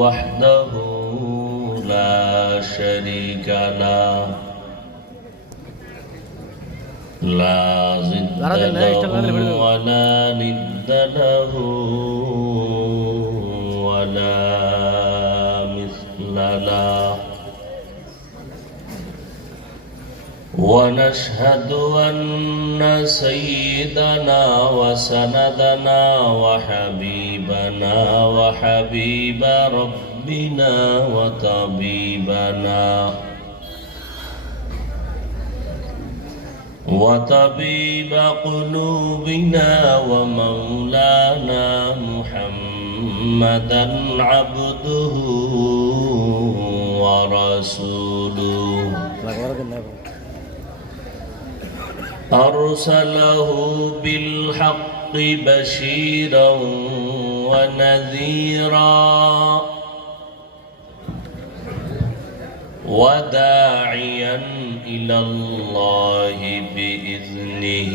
وحده لا شريك له لا ضد له ولا ند له ولا مثل له ونشهد أن سيدنا وسندنا وحبيبنا وحبيب ربنا وطبيب قلوبنا ومولانا محمدا عبده ورسوله أرسله بالحق بشيرا ونذيرا وداعيا إلى الله بإذنه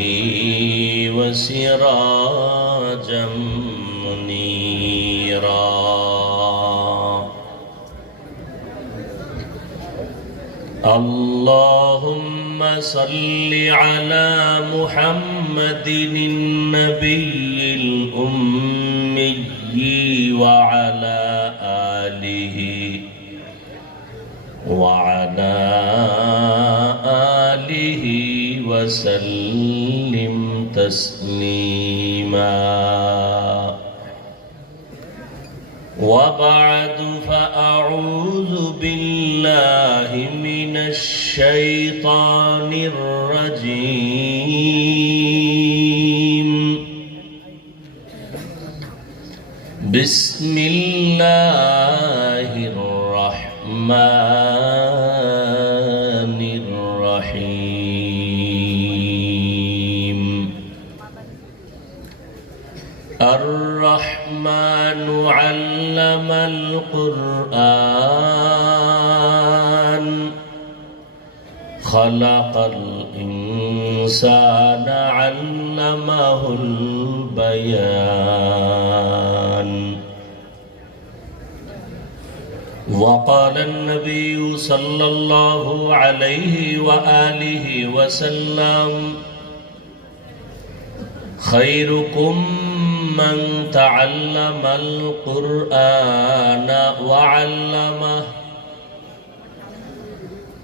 وسراجا منيرا اللهم صل على محمد النبي الأمي وعلى آله وسلم تسليما وبعد فأعوذ بالله من الشيطان الرجيم بسم الله الرحمن الرحيم الرحمن علم القرآن خلق الإنسان علمه البيان وقال النبي صلى الله عليه وآله وسلم خيركم من تعلم القرآن وعلمه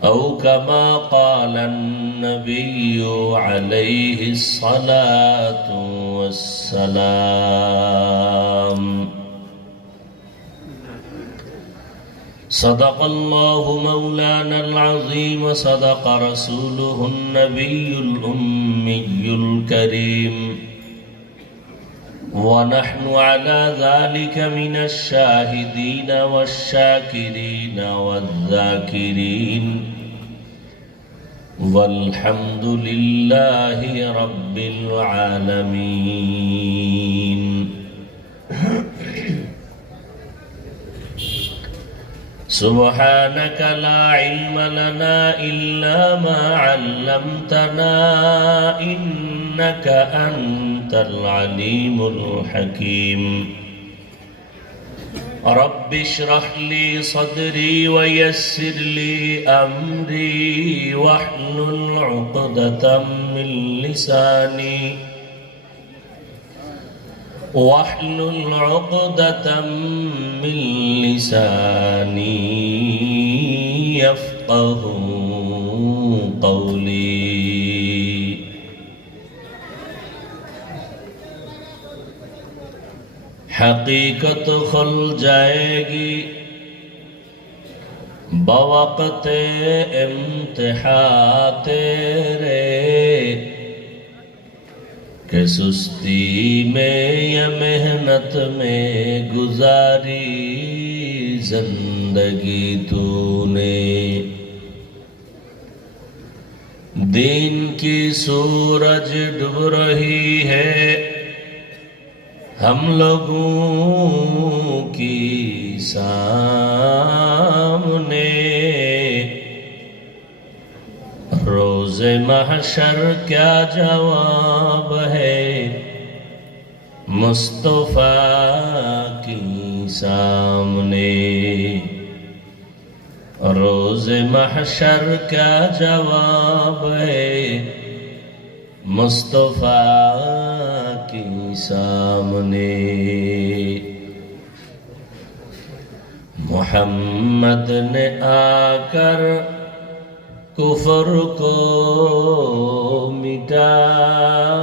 أو كما قال النبي عليه الصلاة والسلام صدق الله مولانا العظيم وصدق رسوله النبي الأمي الكريم ونحن على ذلك من الشاهدين والشاكرين والذاكرين والحمد لله رب العالمين سبحانك لا علم لنا إلا ما علمتنا إنك أنت العليم الحكيم رب اشرح لي صدري ويسر لي أمري واحلل عقدة من لساني يفقه قولي حقیقت کھل جائے گی بوقت امتحان تیرے کہ سستی میں یا محنت میں گزاری زندگی تو نے دین کی سورج ڈوب رہی ہے ہم لوگوں کی سامنے روز محشر کیا جواب ہے مصطفیٰ کی सामने रोज महशर का जवाब है मुस्तफा के सामने। मोहम्मद ने आकर कुफर को मिटाया,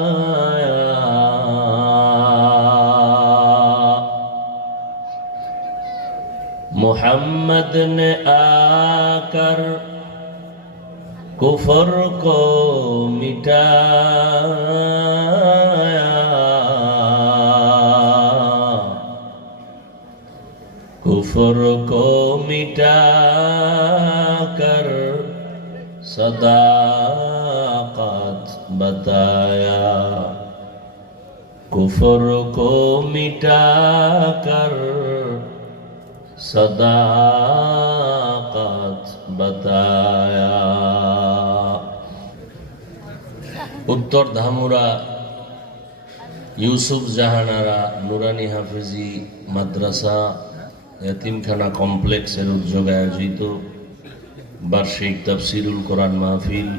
मोहम्मद ने आकर कुफर को मिटाया, कुफर को मिटाकर सदाकत बताया, कुफर को मिटाकर सदाकत बताया। उत्तर धामुरा यूसुफ জাহানারা নুরানি হাফেজি মাদ্রাসা এতিমখানা কমপ্লেক্সের উদ্যোগে আয়োজিত বার্ষিক তাফসিরুল কোরআন মাহফিল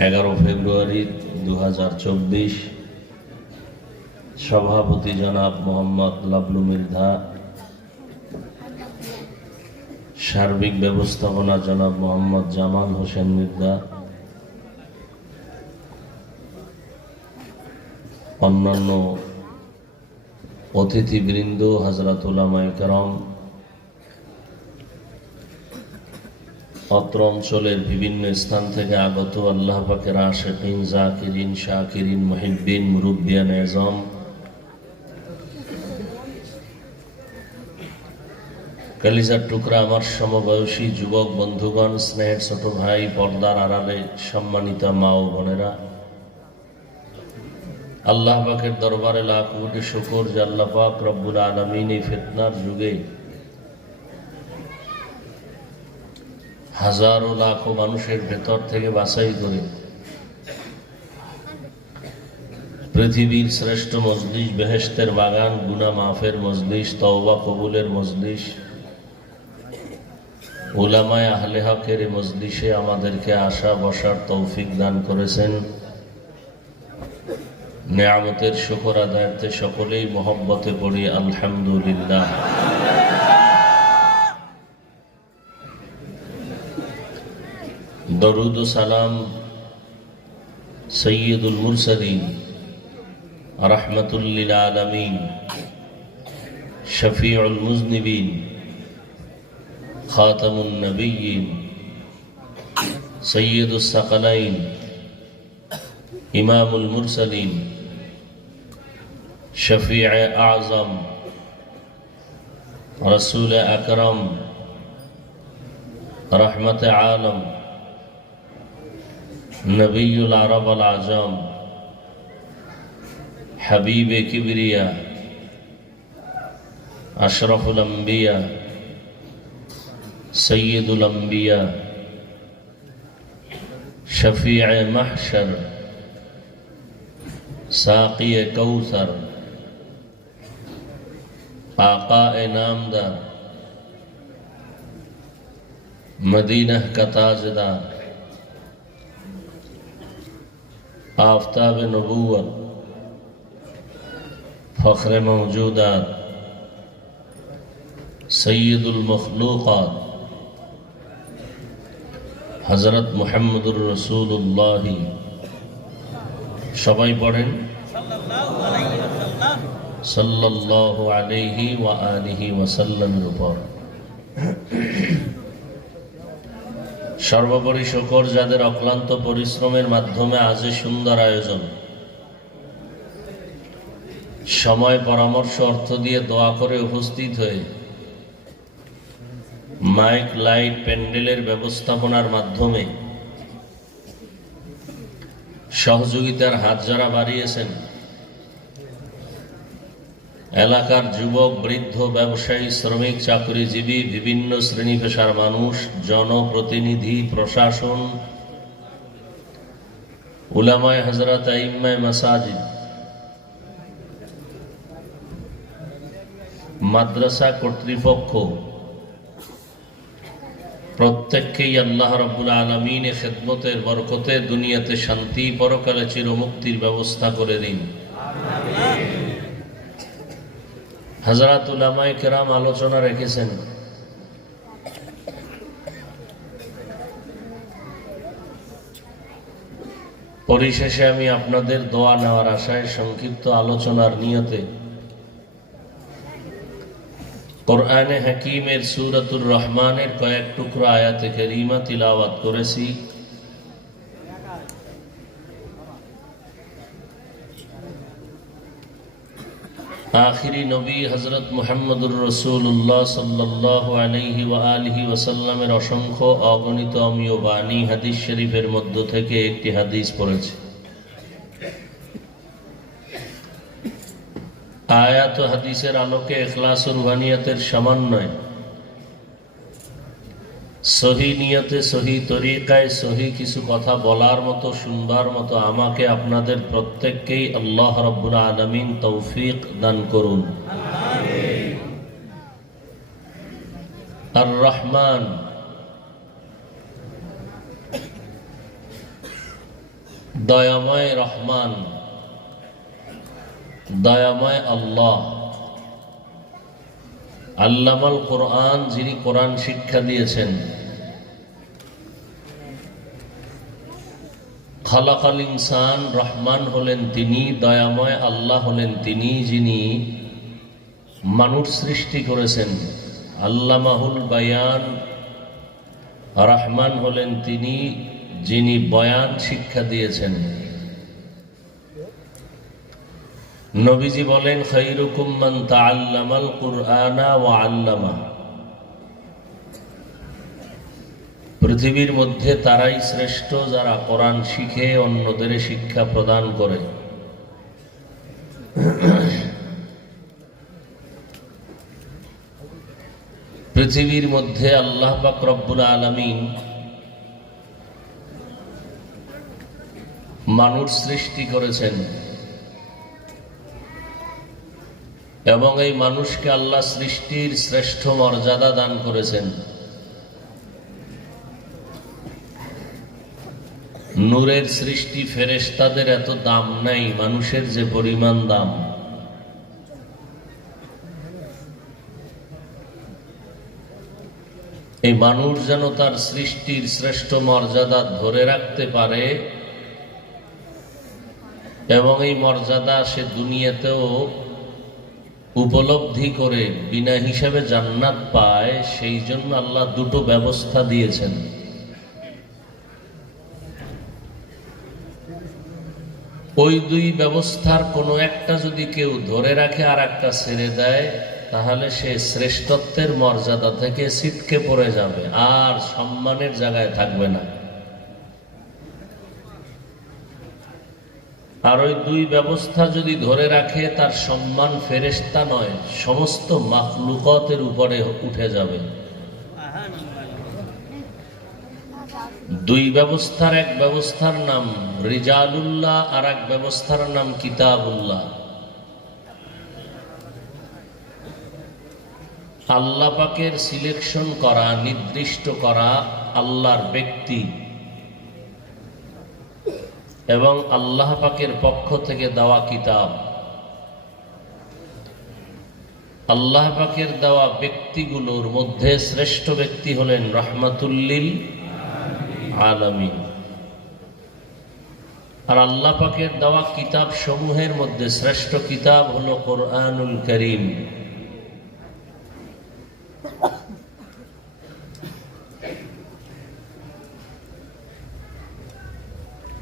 11 ফেব্রুয়ারি 2024। সভাপতি জনাব মোহাম্মদ লাবলু মির্ধা, সার্বিক ব্যবস্থাপনা জনাব মোহাম্মদ জামাল হোসেন মির্ধা, অন্যান্য অতিথিবৃন্দ, হযরত উলামায়ে কেরাম, অত্র অঞ্চলের বিভিন্ন স্থান থেকে আগত আল্লাহ পাকের আশিকিন, জাকিরিন, শাকিরিন, মুহিব্বিন, মুরব্বিয়ান আযম, কলিজার টুকরা আমার সমবয়সী যুবক বন্ধুগণ, স্নেহের ছোট ভাই, পর্দার আড়ালে সম্মানিতা মা ও বোনেরা, আল্লাহ পাকের দরবারে লাখ কোটি শুকর যে আল্লাহ পাক রব্বুল আলামিন এই ফিতনার যুগে হাজারো লাখো মানুষের ভেতর থেকে বাছাই করে পৃথিবীর শ্রেষ্ঠ মজলিস, বেহেশতের বাগান, গুনাহ মাফের মজলিস, তওবা কবুলের মজলিস, উলামায়ে আহলে হকের মজলিসে আমাদেরকে আসা বসার তৌফিক দান করেছেন। নেয়ামতের শুকর আদায়ার্থে সকলেই মহব্বতে পড়ি আলহামদুলিল্লাহ। দরুদ ও সালাম সৈয়দুল মুরসালিন রাহমাতুল লিল আলামিন শফিউল মুজনিবিন খাতামুন নবিয়্যিন সৈয়দুস সাকালাইন ইমামুল মুরসালিন শফিউ আযম রাসূল আকরাম রহমত আলম নবিয়ুল আরব আল আজম হাবিবে কিবরিয়া আশরাফুল আম্বিয়া সৈয়দুল আম্বিয়া শফিউ মাহশর साक़ी कौसर आका नामदार मदीना का ताजदार आफ्ताब नबूवत फ़ख्र मौजूदात सय्यदुल मखलूक़ात हज़रत मुहम्मदुर रसूलुल्लाह সবাই পড়েন সাল্লাল্লাহু আলাইহি ওয়া আলিহি ওয়াসাল্লামের উপর। সর্বোপরি শুকর যাদের অক্লান্ত পরিশ্রমের মাধ্যমে আজ সুন্দর আয়োজন, সময়, পরামর্শ, অর্থ দিয়ে দোয়া করে উপস্থিত হয়ে মাইক, লাইট, প্যান্ডেলের ব্যবস্থাপনার মাধ্যমে সহযোগিতার হাত যারা বাড়িয়েছেন, এলাকার যুবক, বৃদ্ধ, ব্যবসায়ী, শ্রমিক, চাকরিজীবী, বিভিন্ন শ্রেণী পেশার মানুষ, জনপ্রতিনিধি, প্রশাসন, উলামায়ে হযরত আইম্মায়ে মাসাজিদ, মাদ্রাসা কর্তৃপক্ষ প্রত্যেককেই আল্লাহ রাব্বুল আলামিনের খেদমতের বরকতে দুনিয়াতে শান্তি, পরকালে চিরমুক্তির ব্যবস্থা করে দিন। হযরত উলামায়ে কেরাম আলোচনা রেখেছেন। পরিশেষে আমি আপনাদের দোয়া নেওয়ার আশায় সংক্ষিপ্ত আলোচনার নিয়তে কোরআনে হাকিমের সূরাতুর রহমানের কয়েক টুকরা আয়াতে কারিমা তিলাওয়াত করেছি। আখিরি নবী হযরত মুহাম্মদুর রাসূলুল্লাহ সাল্লাল্লাহু আলাইহি ওয়া আলিহি ওয়াসাল্লামের অসংখ্য অগণিত অমীয় বাণী হাদিস শরীফের মধ্য থেকে একটি হাদিস পড়েছি। আয়াত ও হাদিসের আলোকে ইখলাস ও রুহানিয়তের সমন্বয়, সহি নিয়তে, সহি তরিকায়, সহি কিছু কথা বলার মতো, শুনবার মতো আমাকে আপনাদের প্রত্যেককেই আল্লাহ রাব্বুল আলামিন তৌফিক দান করুন। আর রহমান, দয়াময় রহমান, দয়াময় আল্লাহ, আল্লামাল কোরআন, যিনি কোরআন শিক্ষা দিয়েছেন। খালাকাল ইনসান, রহমান হলেন তিনি, দয়াময় আল্লাহ হলেন তিনি, যিনি মানুষ সৃষ্টি করেছেন। আল্লামাহুল বায়ান, রহমান হলেন তিনি, যিনি বয়ান শিক্ষা দিয়েছেন। নবীজি বলেন, খায়রুকুম মান তাআল্লামাল কুরআনা ওয়া আল্লামা। পৃথিবীর মধ্যে তারাই শ্রেষ্ঠ যারা কোরআন শিখে অন্যদের শিক্ষা প্রদান করে। পৃথিবীর মধ্যে আল্লাহ পাক রব্বুল আলামিন মানুষ সৃষ্টি করেছেন এবং এই মানুষকে আল্লাহ সৃষ্টির শ্রেষ্ঠ মর্যাদা দান করেছেন। নূরের সৃষ্টি, ফেরেশতাদের এত দাম নাই, মানুষের যে পরিমাণ দাম। এই মানুষ যেন তার সৃষ্টির শ্রেষ্ঠ মর্যাদা ধরে রাখতে পারে এবং এই মর্যাদা সে দুনিয়াতেও উপলব্ধি করে বিনা হিসাবে জান্নাত পায়, সেই জন্য আল্লাহ দুটো ব্যবস্থা দিয়েছেন। ওই দুই ব্যবস্থার কোনো একটা যদি কেউ ধরে রাখে আর একটা ছেড়ে দেয়, তাহলে সে শ্রেষ্ঠত্বের মর্যাদা থেকে ছিটকে পড়ে যাবে, আর সম্মানের জায়গায় থাকবে না। আর ওই দুই ব্যবস্থা যদি ধরে রাখে, তার সম্মান ফেরেশতা নয়, সমস্ত মাখলুকাতের উপরে উঠে যাবে। দুই ব্যবস্থার এক ব্যবস্থার নাম রিজালুল্লাহ, আর এক ব্যবস্থার নাম কিতাবুল্লাহ। আল্লাহ পাকের সিলেকশন করা, নির্দিষ্ট করা আল্লাহর ব্যক্তি এবং আল্লাহ পাকের পক্ষ থেকে দেওয়া কিতাব। আল্লাহ পাকের দেওয়া ব্যক্তিগুলোর মধ্যে শ্রেষ্ঠ ব্যক্তি হলেন রাহমাতুল লিল আলামিন। আর আল্লাহ পাকের দেওয়া কিতাব সমূহের মধ্যে শ্রেষ্ঠ কিতাব হলো কোরআনুল কারীম।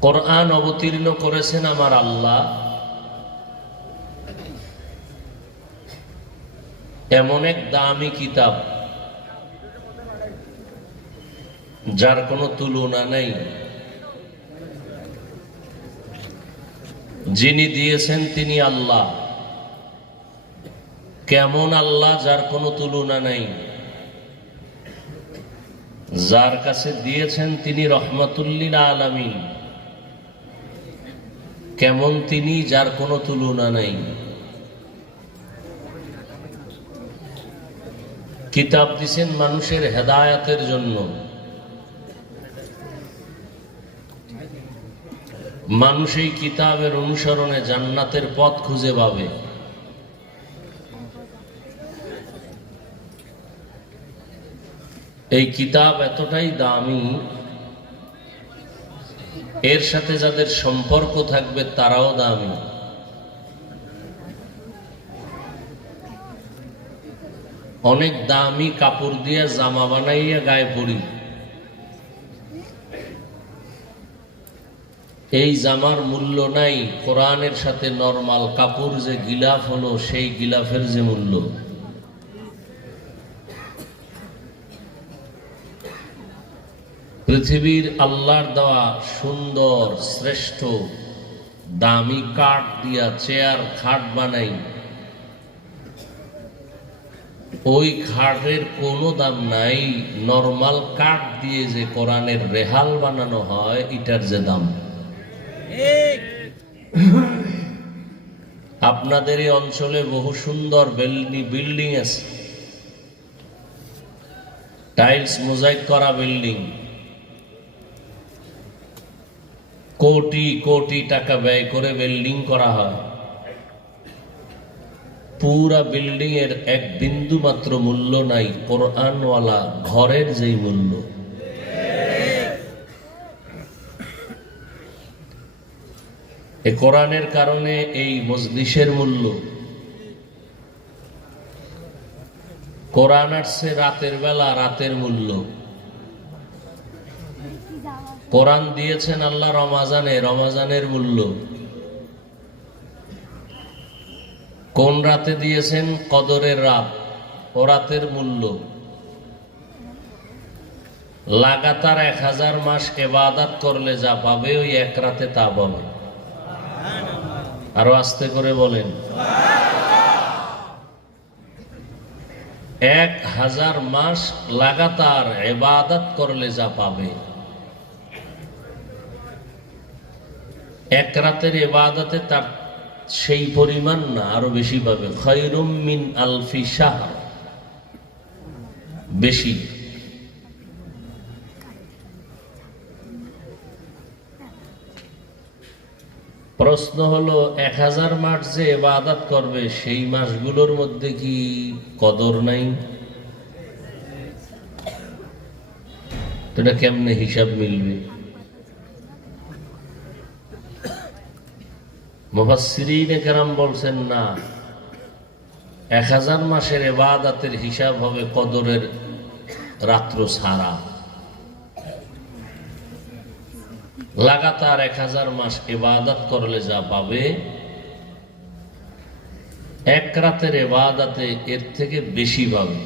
কোরআন অবতীর্ণ করেছেন আমার আল্লাহ, এমন এক দামি কিতাব যার কোনো তুলনা নেই। যিনি দিয়েছেন তিনি আল্লাহ। কেমন আল্লাহ, যার কোনো তুলনা নেই। যার কাছে দিয়েছেন তিনি রহমাতুল লিল আলামিন। কেমন তিনি, যার কোনো তুলনা নেই। কিতাব দিছেন মানুষের হেদায়াতের জন্য, মানুষ এই কিতাবের অনুসরণে জান্নাতের পথ খুঁজে পাবে। এই কিতাব এতটাই দামি, এর সাথে যাদের সম্পর্ক থাকবে তারাও দামি। অনেক দামি কাপড় দিয়ে জামা বানাইয়া গায়ে পরি, এই জামার মূল্য নাই কোরআনের সাথে নরমাল কাপড় যে গিলাফ হলো সেই গিলাফের যে মূল্য। পৃথিবীর আল্লাহর দেওয়া সুন্দর শ্রেষ্ঠ দামি কাঠ দিয়া চেয়ার খাট বানাই, ওই খাটের কোনো দাম নাই নরমাল কাঠ দিয়ে যে কোরআনের রেহাল বানানো হয় এটার যে দাম। আপনাদের এই অঞ্চলে বহু সুন্দর বিল্ডিং আছে, টাইলস মোজাইক করা বিল্ডিং, কোটি কোটি টাকা ব্যয় করে বিল্ডিং করা হয়। পুরা বিল্ডিং এর এক বিন্দু মাত্র মূল্য নাই কোরআনওয়ালা ঘরের যেই মূল্য। এই কোরআনের কারণে এই মজলিসের মূল্য। কোরআন আসছে রাতের বেলা, রাতের মূল্য। কোরআন দিয়েছেন আল্লাহ রমাজানে, রমাজানের মূল্য। কোন রাতে দিয়েছেন? কদরের রাত, ও রাতের মূল্য। লাগাতার 1000 মাস ইবাদত করলে যা পাবে ওই এক রাতে তা পাবে। আরো আস্তে করে বলেন। 1000 মাস লাগাতার ইবাদত করলে যা পাবে এক রাতের ইবাদতে তার সেই পরিমাণ না, আরো বেশি পাবে। খায়রুম মিন আলফি শাহর, বেশি। প্রশ্ন হলো 1000 মাস যে ইবাদত করবে সেই মাসগুলোর মধ্যে কি কদর নাই? এটা কেমনে হিসাব মিলবে? মুফাসসিরিনে কেরাম বলছেন না, 1000 মাসের ইবাদতের হিসাব হবে কদরের রাত্র ছাড়া। লাগাতার 1000 মাস ইবাদত করলে যা পাবে এক রাতের ইবাদতে এর থেকে বেশি পাবে।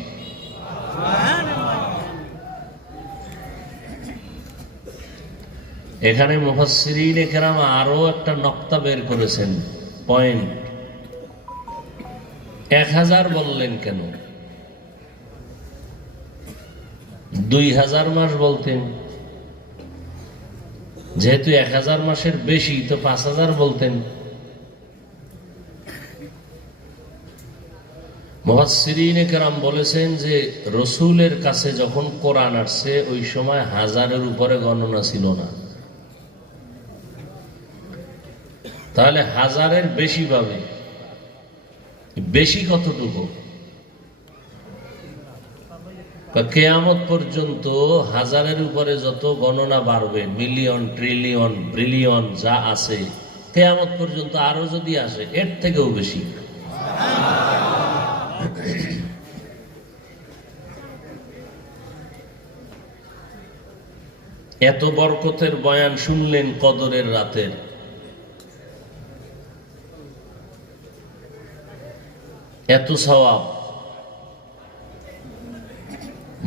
এখানে মুফাসসিরিনে কেরাম আরো একটা নকতা বের করেছেন, পয়েন্ট। 1000 বললেন কেন? 2000 মাস বলতেন। যেহেতু 1000 মাসের বেশি তো 5000 বলতেন। মুফাসসিরিনে কেরাম বলেছেন যে রসুলের কাছে যখন কোরআন আসছে ওই সময় 1000-এর উপরে গণনা ছিল না, তাহলে 1000-এর বেশি পাবে। বেশি কতটুকু? কিয়ামত পর্যন্ত 1000-এর উপরে যত গণনা বাড়বে, মিলিয়ন, ট্রিলিয়ন, ব্রিলিয়ন যা আছে, কিয়ামত পর্যন্ত আরো যদি আসে এর থেকেও বেশি। এত বরকতের বয়ান শুনলেন কদরের রাতের, এত সওয়াব।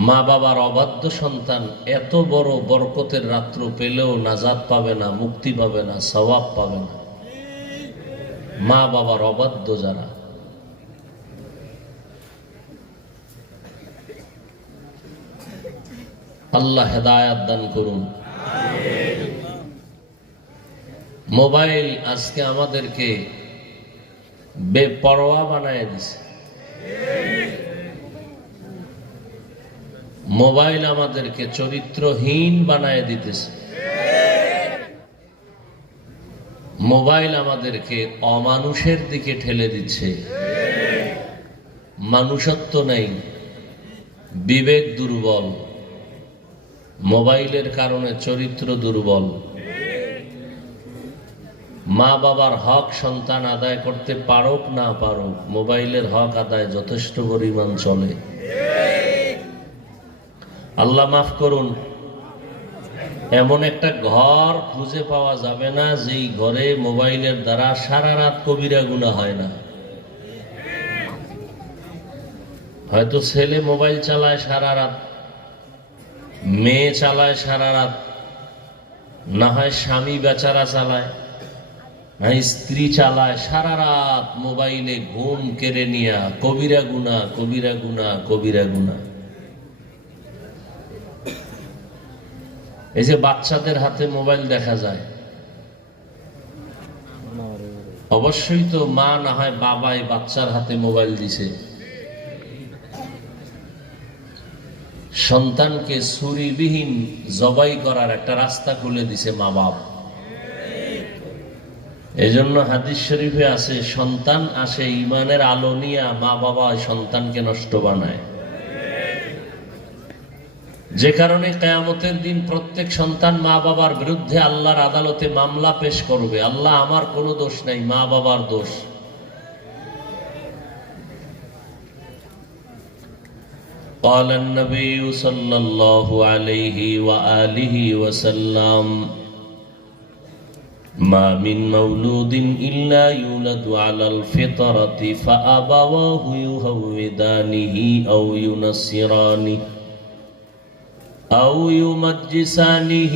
মা বাবার অবাধ্য সন্তান এত বড় বরকতের রাত্র পেলেও নাজাত পাবে না, মুক্তি পাবে না, সওয়াব পাবে না। মা বাবার অবাধ্য যারা, আল্লাহ হেদায়াত দান করুন। মোবাইল আজকে আমাদেরকে বেপরোয়া বানায় দিছে। মোবাইল আমাদেরকে চরিত্রহীন বানায় দিতেছে। মোবাইল আমাদেরকে অমানুষের দিকে ঠেলে দিচ্ছে। মানুষত্ব নেই, বিবেক দুর্বল, মোবাইলের কারণে চরিত্র দুর্বল। মা বাবার হক সন্তান আদায় করতে পারুক না পারুক, মোবাইলের হক আদায় যথেষ্ট পরিমাণ চলে। আল্লাহ মাফ করুন, এমন একটা ঘর খুঁজে পাওয়া যাবে না যেই ঘরে মোবাইলের দ্বারা সারা রাত কবিরা গুনাহ হয় না। হয়তো ছেলে মোবাইল চালায় সারা রাত, মেয়ে চালায় সারা রাত, না হয় স্বামী বেচারা চালায়, না স্ত্রী চালায় সারা রাত মোবাইলে, ঘুম কেড়ে নিয়া কবিরা গুনাহ, কবিরা গুনাহ, কবিরা গুনাহ। এই যে বাচ্চাদের হাতে মোবাইল দেখা যায়, অবশ্যই তো মা না হয় বাবাই বাচ্চার হাতে মোবাইল দিছে। সন্তানকে ছুরিবিহীন জবাই করার একটা রাস্তা খুলে দিছে মা বাপ। এজন্য হাদিস শরীফে আছে, সন্তান আসে ঈমানের আলো নিয়ে, মা বাবা সন্তানকে নষ্ট বানায়। যে কারণে কিয়ামতের দিন প্রত্যেক সন্তান মা বাবার বিরুদ্ধে আল্লাহর আদালতে মামলা পেশ করবে। আল্লাহ, আমার কোনো দোষ নাই, মা বাবার দোষ। قال النبي صلى الله عليه وآله وسلم ما من مولود إلا يولد على الفطرة فأبواه يهودانه أو ينصرانه أو يمجسانه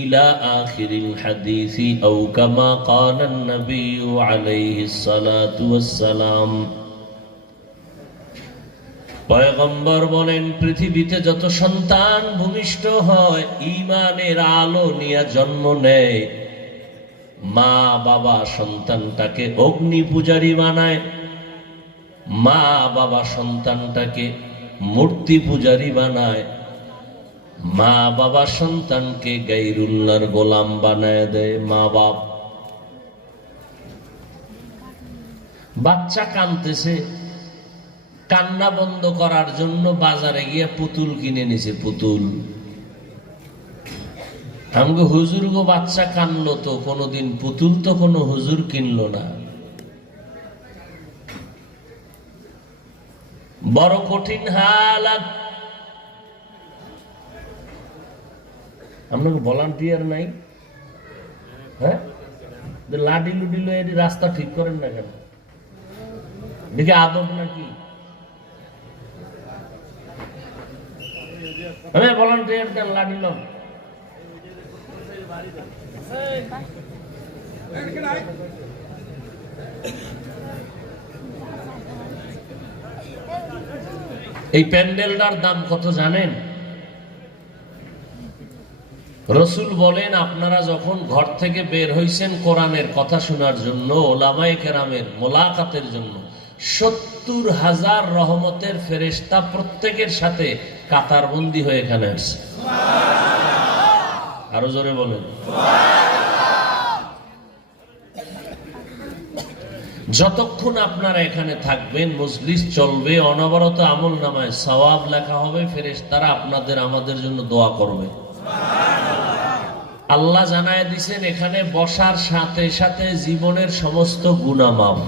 إلى آخر الحديث أو كما قال النبي عليه الصلاة والسلام। পয়গম্বর বলেন, পৃথিবীতে যত সন্তান ভূমিষ্ঠ হয় ঈমানের আলো নিয়ে জন্ম নেয়, মা বাবা সন্তানটাকে অগ্নি পূজারী বানায়, মা বাবা সন্তানটাকে মূর্তি পূজারী বানায়, মা বাবা সন্তানকে গায়রুল্লাহর গোলাম বানায় দেয়। মা বাপ, বাচ্চা কাঁদতেছে, কান্না বন্ধ করার জন্য বাজারে গিয়ে পুতুল কিনে নিছে। পুতুল, আমগো হুজুর গো বাচ্চা কানলো তো কোনোদিন, পুতুল তো কোনো হুজুর কিনলো না। বড় কঠিন হালাত। আপনাকে ভলান্টিয়ার নাই? হ্যাঁ, লাডি লুডি লয়ে রাস্তা ঠিক করেন না কেন? দেখে আদব নাকি? আমি ভলান্টিয়ার দেন, লাডি লম। এই প্যান্ডেলটার দাম কত জানেন? রসুল বলেন, আপনারা যখন ঘর থেকে বের হইছেন কোরআনের কথা শোনার জন্য, ওলামায়ে কেরামের মোলাকাতের জন্য, ৭০,০০০ রহমতের ফেরেশতা প্রত্যেকের সাথে কাতারবন্দি হয়ে এখানে আসছে। আরো জোরে বলেন। যতক্ষণ আপনারা এখানে থাকবেন, মজলিস চলবে, অনবরত আমল নামায় সওয়াব লেখা হবে, ফেরেশতারা আপনাদের আমাদের জন্য দোয়া করবে। আল্লাহ জানায় দিছেন, এখানে বসার সাথে সাথে জীবনের সমস্ত গুনাহ মাফ।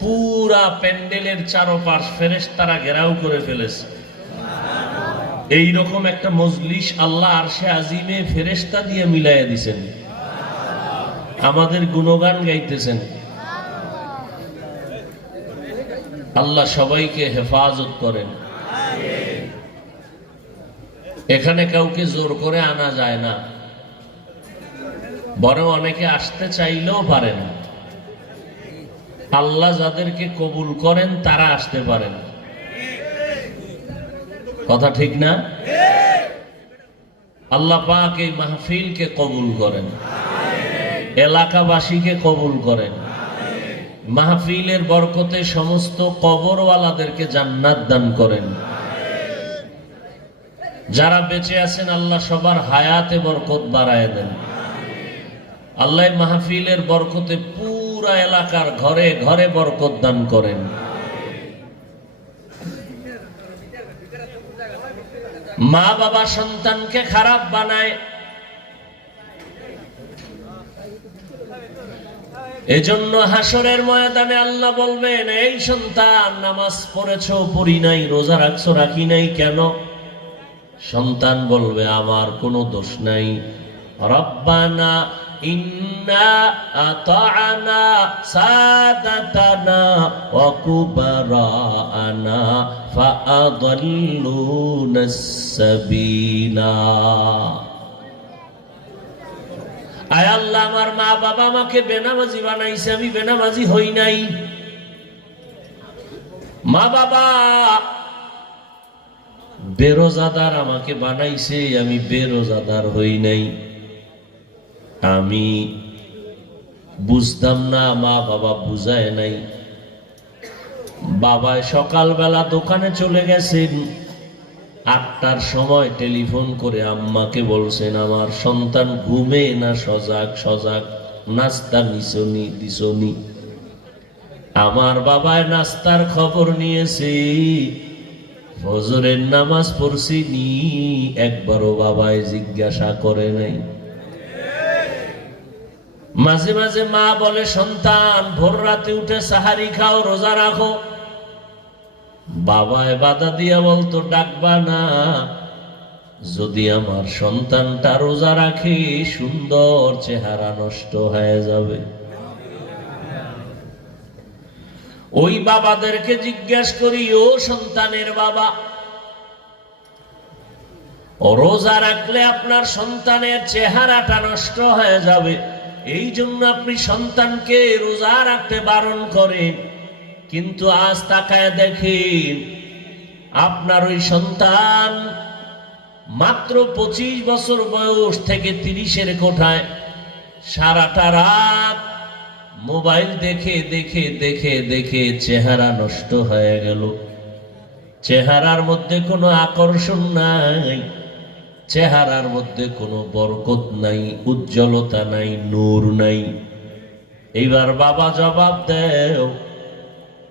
পুরা প্যান্ডেলের চারপাশ ফেরেশতারা ঘেরাও করে ফেলেছে। এইরকম একটা মজলিস আল্লাহ আরশে আজিমে ফেরেশতা দিয়ে মিলাইয়া দিছেন, আমাদের গুণগান গাইতেছেন। আল্লাহ সবাইকে হেফাজত করেন। এখানে কাউকে জোর করে আনা যায় না, বরং অনেকে আসতে চাইলেও পারে না। আল্লাহ যাদেরকে কবুল করেন তারা আসতে পারেন। কথা ঠিক না? আল্লাহ পাক এই মাহফিলকে কবুল করেন, এলাকাবাসীকে কবুল করেন। মাহফিলের বরকতে সমস্ত কবরওয়ালাদেরকে জান্নাত দান করেন। যারা বেঁচে আছেন আল্লাহ সবার হায়াতে বরকত বাড়ায় দেন। আল্লাহ মাহফিলের বরকতে পুরা এলাকার ঘরে ঘরে বরকত দান করেন। মা বাবা সন্তানকে খারাপ বানায়, এজন্য হাসরের ময়দানে আল্লাহ বলবেন, এই সন্তান নামাজ পড়েছো পড়ি নাই, রোজা রাখছো রাখি নাই কেন? সন্তান বলবে আমার কোনো দোষ নাই। রব্বানা ইন্না আতা'না সাদাতানা ওয়া কুবারানা ফাআদাল্লুনাস সাবিলা। আয় আল্লাহ, আমার মা বাবা আমাকে বেনামাজি বানাইছে, আমি বেনামাজি হই নাই। মা বাবা বেরোজাদার আমাকে বানাইছে, আমি বেরোজাদার হই নাই। আমি বুঝতাম না, মা বাবা বুঝায় নাই। বাবা সকালবেলা দোকানে চলে গেছেন, 8টার সময় টেলিফোন করে আম্মাকে বলছেন আমার সন্তান ঘুমে না সজাগ সজাগ, নাস্তা নিছনি দিছনি। আমার বাবায় নাস্তার খবর নিয়েছে, ফজরের নামাজ পড়ছি নি, একবারও বাবায় জিজ্ঞাসা করে নাই। মাঝে মাঝে মা বলে সন্তান ভোর রাতে উঠে সাহারি খাও, রোজা রাখো। বাবায় বাধা দিয়া বলতো ডাকবা না, যদি আমার সন্তানটা রোজা রাখে সুন্দর চেহারা নষ্ট হয়ে যাবে। ওই বাবাদেরকে জিজ্ঞেস করি, ও সন্তানের বাবা, রোজা রাখলে আপনার সন্তানের চেহারাটা নষ্ট হয়ে যাবে, এই জন্য আপনি সন্তানকে রোজা রাখতে বারণ করেন। কিন্তু আজ তাকায় দেখেন আপনার ওই সন্তান মাত্র 25 বছর বয়স থেকে 30-এর কোঠায় সারাটা রাত মোবাইল দেখে দেখে দেখে দেখে চেহারা নষ্ট হয়ে গেল। চেহারার মধ্যে কোনো আকর্ষণ নাই, চেহারার মধ্যে কোনো বরকত নাই, উজ্জ্বলতা নাই, নূর নাই। এইবার বাবা জবাব দেও,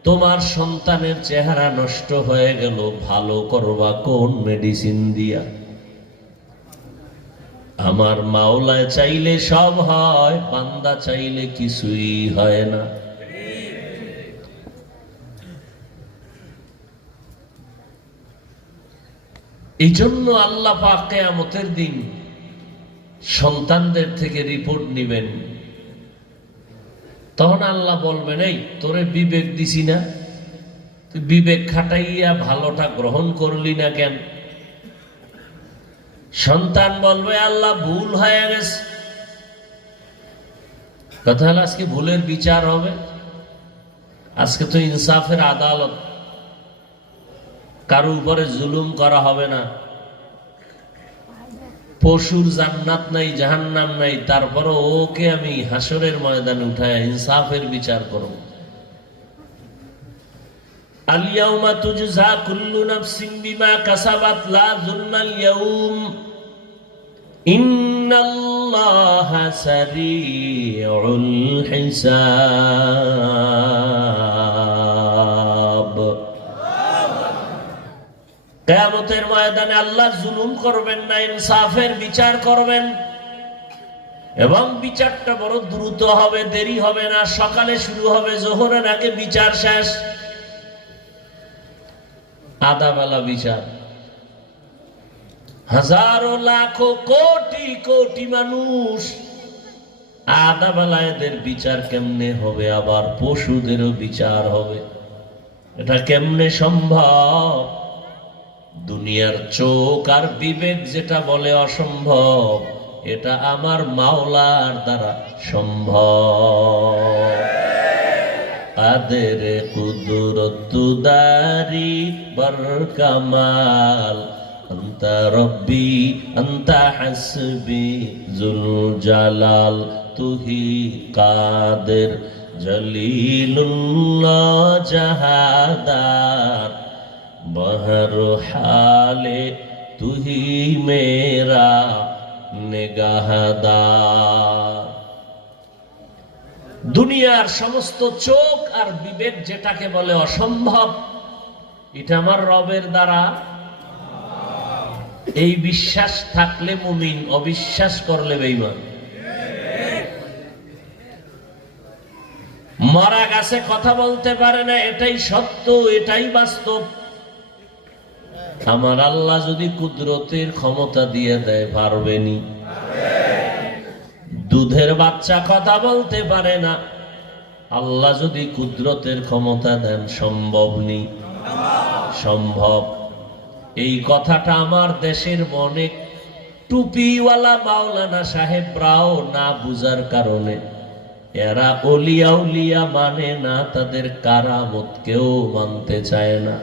তোমার সন্তানের চেহারা নষ্ট হয়ে গেল, ভালো করবা কোন মেডিসিন দিয়া? আমার মাওলায় চাইলে সব হয়, বান্দা চাইলে কিছুই হয় না। এই জন্য আল্লাহ পাক কিয়ামতের দিন সন্তানদের থেকে রিপোর্ট নিবেন। তখন আল্লাহ বলবেন, এই তোরে বিবেক দিছি না, তুই বিবেক খাটাইয়া ভালোটা গ্রহণ করলি না কেন? সন্তান বলবে আল্লাহ ভুল হয়ে গেছে। কথা হলো আজকে ভুলের বিচার হবে। আজকে তো ইনসাফের আদালত, কারো উপরে জুলুম করা হবে না। পশুর জান্নাত নাই জাহান্নাম নাই, তারপরও ওকে আমি হাসরের ময়দানে উঠায় ইনসাফের বিচার করব। আল ইয়াউমা তুজজা কুল্লু নাফসিন বিমা কাসাবাত লা যুলমাল ইয়াউম ইন্নাল্লাহা সারিউল হিসাব। কিয়ামতের ময়দানে আল্লাহ জুলুম করবেন না, ইনসাফের বিচার করবেন। এবং বিচারটা বড় দ্রুত হবে, দেরি হবে না। সকালে শুরু হবে, জোহরের আগে বিচার শেষ। আধা বেলা বিচার। হাজারো লাখো কোটি কোটি মানুষ, আধা বেলা এদের বিচার কেমনে হবে? আবার পশুদেরও বিচার হবে। এটা কেমনে সম্ভব? দুনিয়ার চোখ আর বিবেক যেটা বলে অসম্ভব, এটা আমার মাওলার দ্বারা সম্ভব। কাদের কুদরত দারি বর কামাল, আনতা রব্বি আনতা হাসবি জুল জালাল, তুহি কাদের জলিলুল্লাহ জাহাদার, বহর হালে तू ही मेरा निगाहदार। দুনিয়ার সমস্ত চোখ আর বিবেক যেটাকে বলে অসম্ভব, এটা আমার রবের দ্বারা। এই বিশ্বাস থাকলে মুমিন, অবিশ্বাস করলে বেঈমান। মরা গাছে কথা বলতে পারে না, এটাই সত্য, এটাই বাস্তব। আমার আল্লাহ যদি কুদরতের ক্ষমতা দিয়ে দেয়, পারবেনি। দুধের বাচ্চা কথা বলতে পারে না, আল্লাহ যদি কুদরতের ক্ষমতা দেন, সম্ভব নেই? সম্ভব। এই কথাটা আমার দেশের অনেক টুপিওয়ালা মাওলানা সাহেবরাও না বুঝার কারণে এরা অলিয়া উলিয়া মানে না, তাদের কারামত কেউ মানতে চায় না।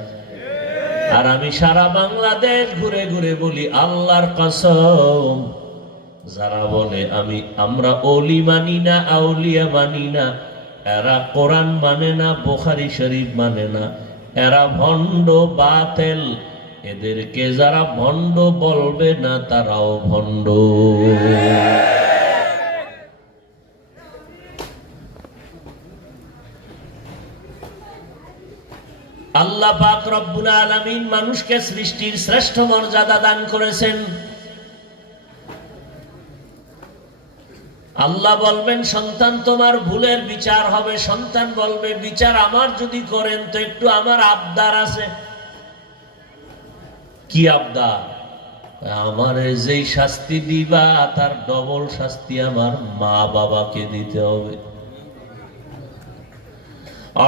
আর আমি সারা বাংলাদেশ ঘুরে ঘুরে বলি, আল্লাহর কসম, যারা বলে আমরা অলি মানি না, আউলিয়া মানি না, এরা কোরআন মানে না, বুখারী শরীফ মানে না, এরা ভণ্ড, বাতেল। এদেরকে যারা ভণ্ড বলবে না, তারাও ভণ্ড। আল্লাহ পাক রব্বুল আলামিন মানুষকে সৃষ্টির শ্রেষ্ঠ মর্যাদা দান করেছেন। আল্লাহ বলবেন, সন্তান তোমার ভুলের বিচার হবে। সন্তান বলবে, বিচার আমার যদি করেন তো একটু আমার আবদার আছে। কি আবদার? আমার যেই শাস্তি দিবা তার ডবল শাস্তি আমার মা বাবাকে দিতে হবে।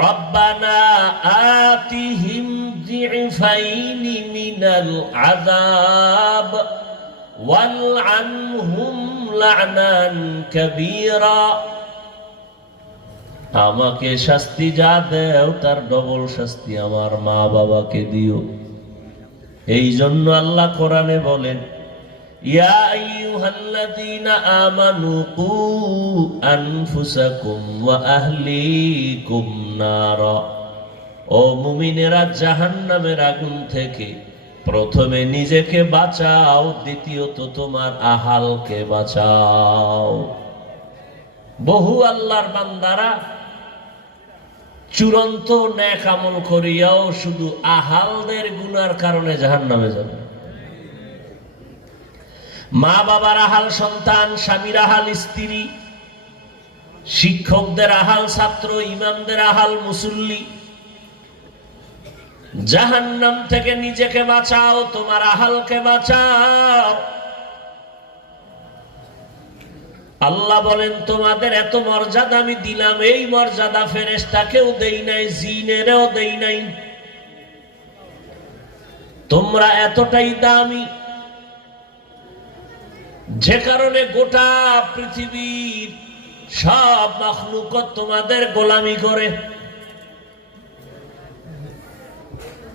রব্বানা আতিহিম যিফাইনি মিনাল আযাব ওয়ালআনহুম লা'নান কাবীরা। আমাকে শাস্তি যা দেও তার ডবল শাস্তি আমার মা বাবাকে দিও। এই জন্য আল্লাহ কোরআনে বলেন, ইয়া আইয়ুহাল্লাযীনা আমানু কু আনফুসাকুম ওয়া আহলিকুম নারা। ও মুমিনেরা, জাহান্নামের আগুন থেকে প্রথমে নিজেকে বাঁচাও, দ্বিতীয়ত তোমার আহালকে বাঁচাও। বহু আল্লাহর বান্দারা চূড়ান্ত নেক আমল করিয়াও শুধু আহালদের গুনার কারণে জাহান্নামে যাবে। মা বাবার আহাল সন্তান, স্বামীর আহাল স্ত্রী, শিক্ষকদের আহাল ছাত্র, ইমামদের আহাল মুসল্লি। জাহান্নাম থেকে নিজেকে বাঁচাও, তোমার আহালকে বাঁচাও। আল্লাহ বলেন, তোমাদের এত মর্যাদা আমি দিলাম, এই মর্যাদা ফেরেশতাকেও দেই নাই, জিনেরও দেই নাই। তোমরা এতটাই দামি, যে কারণে গোটা পৃথিবীর সব মাখলুকত তোমাদের গোলামি করে।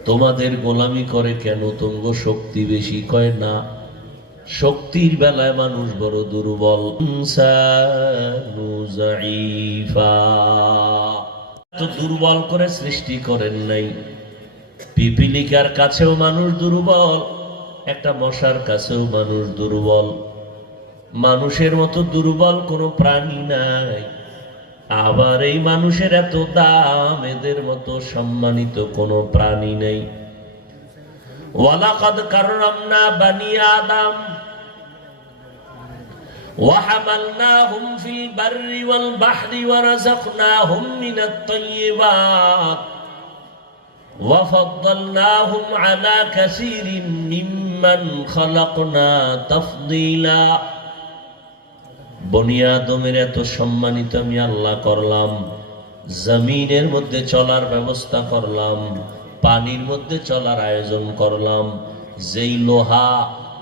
তোমাদের গোলামি করে কেন? তোমগ শক্তি বেশি? কয় না, শক্তির বেলায় মানুষ বড় দুর্বল। তো দুর্বল করে সৃষ্টি করেন নাই। পিপিলিকার কাছেও মানুষ দুর্বল, একটা মশার কাছেও মানুষ দুর্বল। মানুষের মতো দুর্বল কোনো প্রাণী নাই। আবার এই মানুষের এত দাম, এদের মতো সম্মানিত কোনো প্রাণী নেই। ওয়ালাকাদ কাররামনা বানি আদম ওয়া হামালনাহুম ফিল বাররি ওয়াল বাহরি ওয়া রাযাকনাহুম মিনাত তাইয়্যিবাত ওয়া ফাদ্দালনাহুম আলা কাসীরিন মিম্মান খালাকনা তাফদীলা। বনি আদমের এত সম্মানিত আমি আল্লাহ করলাম, জমিনের মধ্যে চলার ব্যবস্থা করলাম, পানির মধ্যে চলার আয়োজন করলাম। যেই লোহা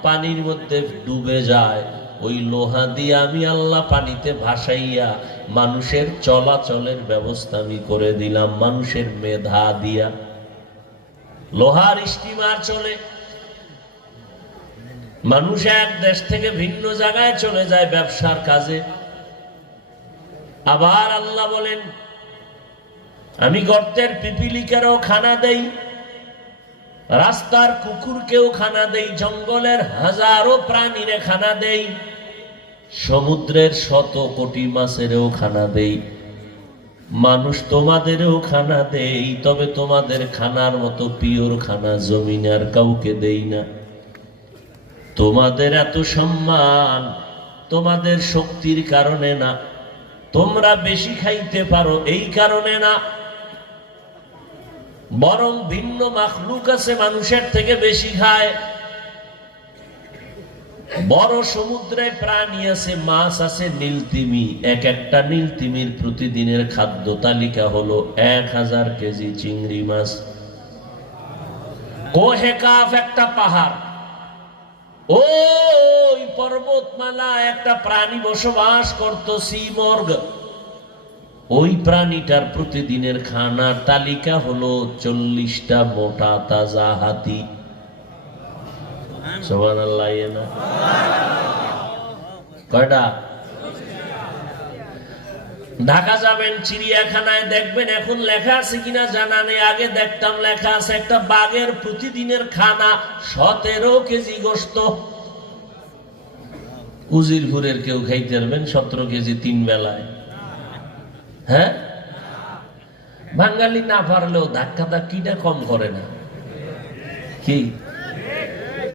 পানির মধ্যে ডুবে যায়, ওই লোহা দিয়ে আমি আল্লাহ পানিতে ভাসাইয়া মানুষের চলাচলের ব্যবস্থা আমি করে দিলাম, মানুষের মেধা দিয়া। লোহার স্টিমার চলে, মানুষ এক দেশ থেকে ভিন্ন জায়গায় চলে যায় ব্যবসার কাজে। আবার আল্লাহ বলেন, আমি গর্তের পিপিলিকারও খানা দেই। রাস্তার কুকুরকেও খানা দেই, জঙ্গলের হাজারো প্রাণীরে খানা দেই, সমুদ্রের শত কোটি মাছেরও খানা দেই, মানুষ তোমাদেরও খানা দেই। তবে তোমাদের খানার মতো পিওর খানা জমিনে আর কাউকে দেই না। তোমাদের এত সম্মান তোমাদের শক্তির কারণে না, তোমরা বেশি খাইতে পারো এই কারণে না, বরং ভিন্ন মাখলুক আছে মানুষের থেকে বেশি খায়। বড় সমুদ্রে প্রাণী আছে, মাছ আছে, নীলতিমি। এক একটা নীলতিমির প্রতিদিনের খাদ্য তালিকা হলো 1000 কেজি চিংড়ি মাছ। কোহে কাফ একটা পাহাড়, ওই পর্বতমালা একটা প্রাণী বসবাস করত, সিমর্গ। ওই প্রাণীটার প্রতিদিনের খানার তালিকা হলো 40টা মোটা তাজা হাতি। সুবহানাল্লাহ। কয়টা? ঢাকা যাবেন, চিড়িয়াখানায় দেখবেন, এখন লেখা আছে কিনা জানা নেই, আগে দেখতাম লেখা আছে, একটা বাঘের প্রতিদিনের খানা 17 কেজি গোশত। উজিরপুরের কেউ খাইতে পারবেন 17 কেজি 3 বেলায়? হ্যাঁ, বাঙালি না পারলেও ধাক্কা ধাক্কিটা কম করে না কি?